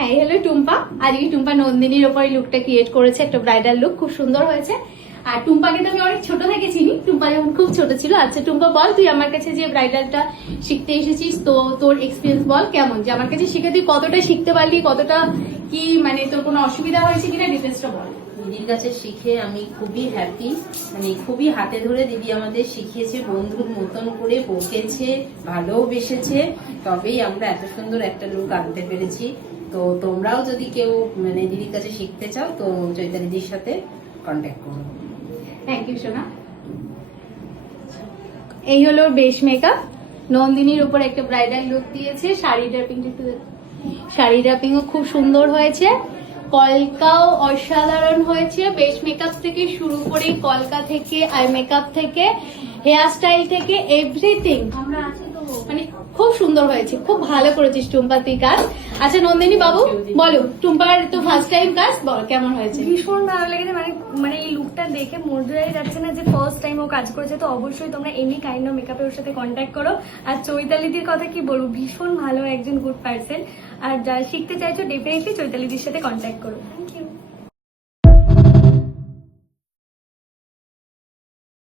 হ্যাঁ, হলো টুম্পা। আজকে টুম্পা নন্দিনীর ওপর লুকটা ক্রিয়েট করেছে, একটা ব্রাইডাল লুক, খুব সুন্দর হয়েছে। আর টুম্পাকে তো আমি অনেক ছোট থেকে চিনি, টুম্পা যখন খুব ছোট ছিল। আচ্ছা টুম্পা বল, তুই আমার কাছে যে ব্রাইডালটা শিখতে এসেছিস, তো তোর এক্সপিরিয়েন্স বল কেমন, যে আমার কাছে শিখে তুই কতটা শিখতে পারলি, কতটা কি মানে তোর কোনো অসুবিধা হয়েছে কিনা ডিটেলসটা বল। দিদির কাছে শিখে আমি খুবই হ্যাপি, মানে খুবই হাতে ধরে দিদি আমাদের শিখিয়েছে, বন্ধুর মতন করে বকেছে, ভালোবেসেছে, তবেই আমরা এত সুন্দর একটা লুক আনতে পেরেছি। তো তোমরাও যদি কেউ মানে দিদির কাছে শিখতে চাও তো চৈতা দিদির সাথে কন্ট্যাক্ট করো। থ্যাংক ইউ সোনা। এই হলো বেশ মেকআপ, নন্দিনীর উপর একটা ব্রাইডাল লুক দিয়েছে। শাড়ি ড্রাপিংও খুব সুন্দর হয়েছে, কলকাও অসাধারণ হয়েছে। বেশ মেকআপ থেকে শুরু করে কলকা থেকে, আই মেকআপ থেকে, হেয়ার স্টাইল থেকে এভরিথিং মানে খুব সুন্দর হয়েছে। খুব ভালো করেছিস টুম্পা তুই কাজ। আচ্ছা নন্দিনী বাবু বলো, টুম্পার তো ফার্স্ট টাইম কাজ, বল কেমন হয়েছে। ভীষণ ভালো লেগেছে, মানে এই লুকটা দেখে মন জোড়াই যাচ্ছে না যে ফার্স্ট টাইম ও কাজ করেছে। তো অবশ্যই তোমরা এনি কাইন্ড অফ মেকআপের ওর সাথে কন্ট্যাক্ট করো। আর চৈতালিদির কথা কি বলবো, ভীষণ ভালো একজন গুড পার্সন। আর যারা শিখতে চাইছো ডেফিনেটলি চৈতালিদির সাথে কন্ট্যাক্ট করো। Thank you.